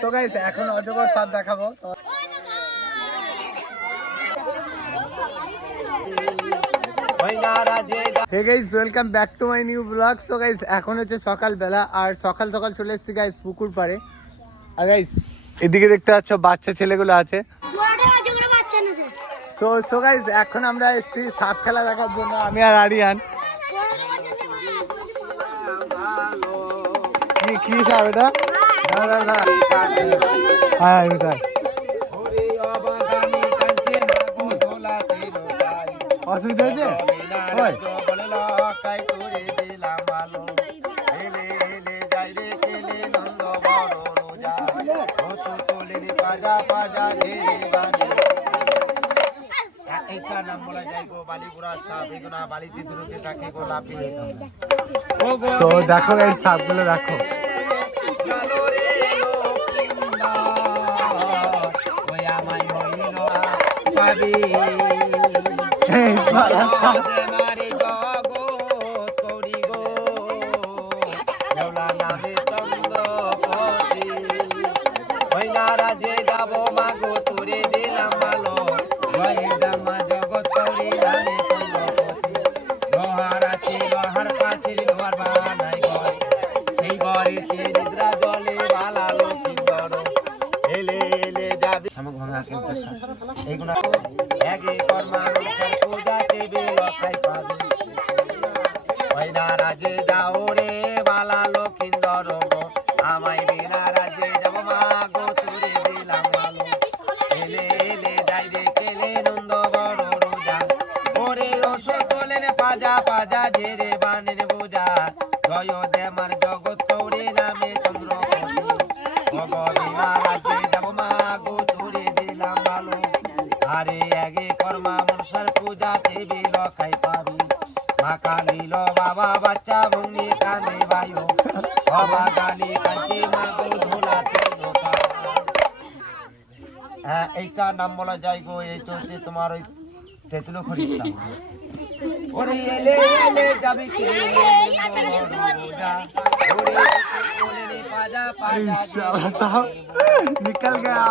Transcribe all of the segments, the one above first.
So guys এখন অজগর সাপ দেখাবো। Hey guys welcome back to my new blog. So guys এখন হচ্ছে সকালবেলা আর সকাল সকাল চলে এসেছি গাইস পুকুর পাড়ে। আর গাইস এদিকে দেখতে পাচ্ছ বাচ্চা ছেলেগুলো আছে। সো গাইস এখন আমরা এসেছি সাপ খেলা দেখার জন্য, আমি আর আরিয়ান। কি সাপ এটা? হ্যাঁ এটা অসুবিধা হয়েছে। দেখো এই সাপগুলো দেখো। এইটা নাম বলা যায় গো, এইটা হচ্ছে তোমার ওই তেঁতুলো খরিস্তা। ওরে এলে এলে যাবি কে निकल गया।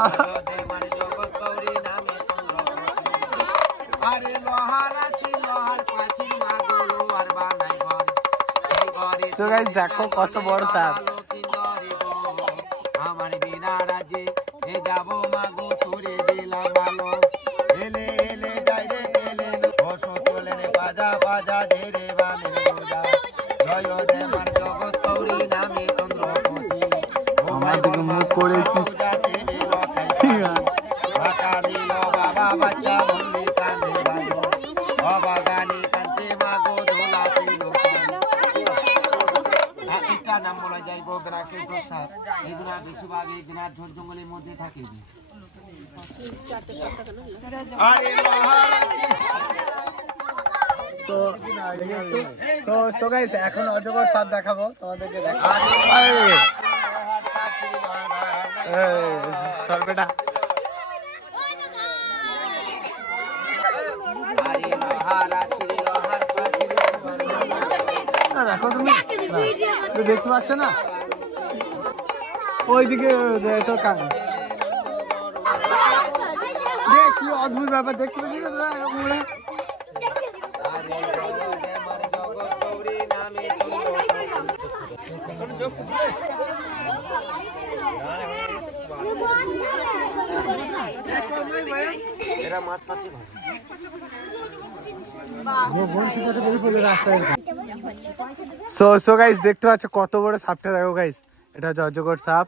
So guys দেখো কত বড় সাপ। আমার বিনা রাজে এ যাব মাগো তোরে দিলাম ভালো। এলে এলে যাই রে এলে বসো তোলে রে বাজা বাজা ধীরে বানে বোঝা। জয় দেবার জগৎ গৌরী নামে চন্দ্রপতি। আমাদের মুখ করেছিস বাবা বাচ্চা বন্দি কানে ভালো। বাবা গানি কাঁচে মাগো ধোলা ছিল। এটা নাম বলা যায় গো গ্রাকের দোষা। এগুলা বেশিরভাগ এই গ্রার ঝোড় জঙ্গলের মধ্যে থাকে। সো গাইস এখন অজগর সাপ দেখাবো তোমাদেরকে। চল বেটা। দেখো তুমি দেখতে পাচ্ছ না ওইদিকে তোর কানে কি অদ্ভুত ব্যাপার দেখতে পাচ্ছি না তোরা এরকম। সো গাইস দেখতে পাচ্ছ কত বড় সাপটা, দেখো গাইস এটা হচ্ছে অজগর সাপ।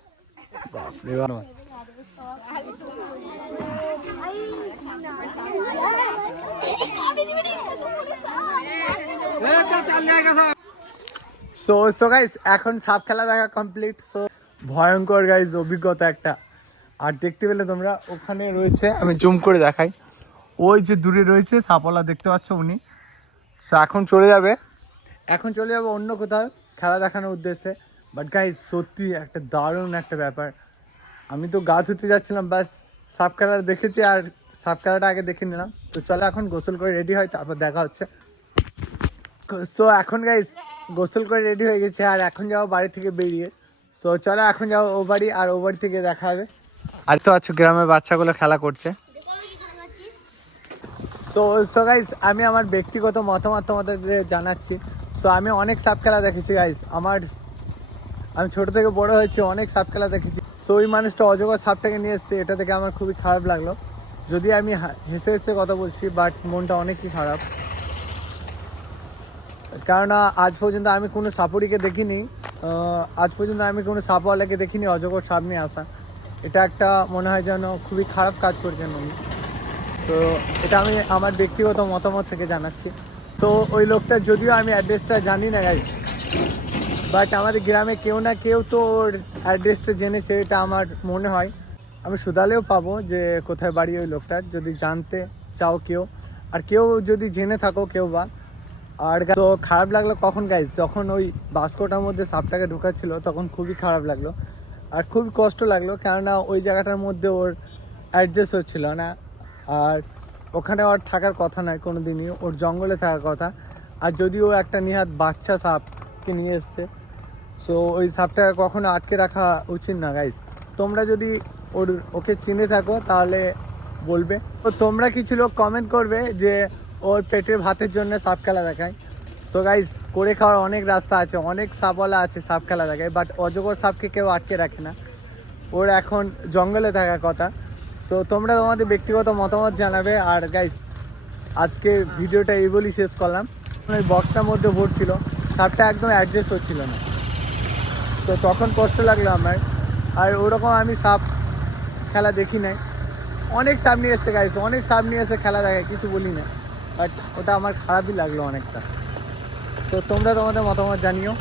সো গাইস এখন সাপ খেলা দেখা কমপ্লিট। সো ভয়ঙ্কর গাইস অভিজ্ঞতা একটা। আর দেখতে পেলে তোমরা ওখানে রয়েছে, আমি জুম করে দেখাই, ওই যে দূরে রয়েছে সাপওয়ালা দেখতে পাচ্ছ উনি। সো এখন চলে যাবে অন্য কোথাও খেলা দেখানোর উদ্দেশ্যে। বাট গাইস সত্যি একটা দারুণ একটা ব্যাপার। আমি তো গা ধুতে যাচ্ছিলাম, বাস সাপ খেলা দেখেছি আর সাপ খেলাটা আগে দেখে নিলাম। তো চলো এখন গোসল করে রেডি হয়, তারপর দেখা হচ্ছে। সো এখন গাইস গোসল করে রেডি হয়ে গেছে আর এখন যাবো বাড়ি থেকে বেরিয়ে। সো চলো এখন যাও ও বাড়ি, আর ও বাড়ি থেকে দেখা হবে। আর তো আছো গ্রামের বাচ্চাগুলো খেলা করছে। সো গাইস আমি আমার ব্যক্তিগত মতামত তোমাদের জানাচ্ছি। সো আমি অনেক সাপ খেলা দেখেছি গাইস, আমি ছোট থেকে বড় হয়েছি, অনেক সাপ খেলা দেখেছি। সো ওই মানুষটা অজগর সাপটাকে নিয়ে এসছে, এটা দেখে আমার খুবই খারাপ লাগলো। যদি আমি হেসে হেসে কথা বলছি, বাট মনটা অনেকই খারাপ। কেননা আজ পর্যন্ত আমি কোনো সাপুরিকে দেখিনি, আজ পর্যন্ত আমি কোনো সাপওয়ালাকে দেখিনি অজগর সাপ নিয়ে আসা। এটা একটা মনে হয় যেন খুবই খারাপ কাজ করছেন উনি। তো এটা আমি আমার ব্যক্তিগত মতামত থেকে জানাচ্ছি। তো ওই লোকটার যদিও আমি অ্যাড্রেসটা জানি না গাইস, বাট আমাদের গ্রামে কেউ না কেউ তো ওর অ্যাড্রেসটা জেনেছে, এটা আমার মনে হয়। আমি শুধালেও পাবো যে কোথায় বাড়ি ওই লোকটার, যদি জানতে চাও কেউ, আর কেউ যদি জেনে থাকো কেউ বা। আর তো খারাপ লাগলো কখন গাইস, যখন ওই বাস্কটার মধ্যে সাপটাকে ঢুকাচ্ছিল তখন খুবই খারাপ লাগলো আর খুবই কষ্ট লাগলো। কেননা ওই জায়গাটার মধ্যে ওর অ্যাডজাস্ট হচ্ছিল না, আর ওখানে ওর থাকার কথা নয় কোনো দিনই, ওর জঙ্গলে থাকার কথা। আর যদিও একটা নিহাত বাচ্চা সাপকে নিয়ে এসছে, সো ওই সাপটাকে কখনো আটকে রাখা উচিত না গাইস। তোমরা যদি ওকে চিনে থাকো তাহলে বলবে। তো তোমরা কিছু লোক কমেন্ট করবে যে ওর পেটের ভাতের জন্য সাপ খেলা দেখায়। সো গাইস করে খাওয়ার অনেক রাস্তা আছে, অনেক সাপওয়ালা আছে সাপ খেলা দেখায়, বাট অজগর সাপকে কেউ আটকে রাখে না, ওর এখন জঙ্গলে থাকার কথা। সো তোমরা তোমাদের ব্যক্তিগত মতামত জানাবে। আর গাইস আজকে ভিডিওটা এই বলেই শেষ করলাম। ওই বক্সটার মধ্যে ভরছিল, সাপটা একদম অ্যাডজাস্ট হচ্ছিল না, তো তখন কষ্ট লাগলো আমার। আর ওরকম আমি সাপ খেলা দেখি নাই, অনেক সাপ নিয়ে এসছে গাইস, অনেক সাপ নিয়ে এসে খেলা দেখায়, কিছু বলি না, বাট ওটা আমার খারাপই লাগলো অনেকটা। তো তোমরা তোমাদের মতামত জানিও।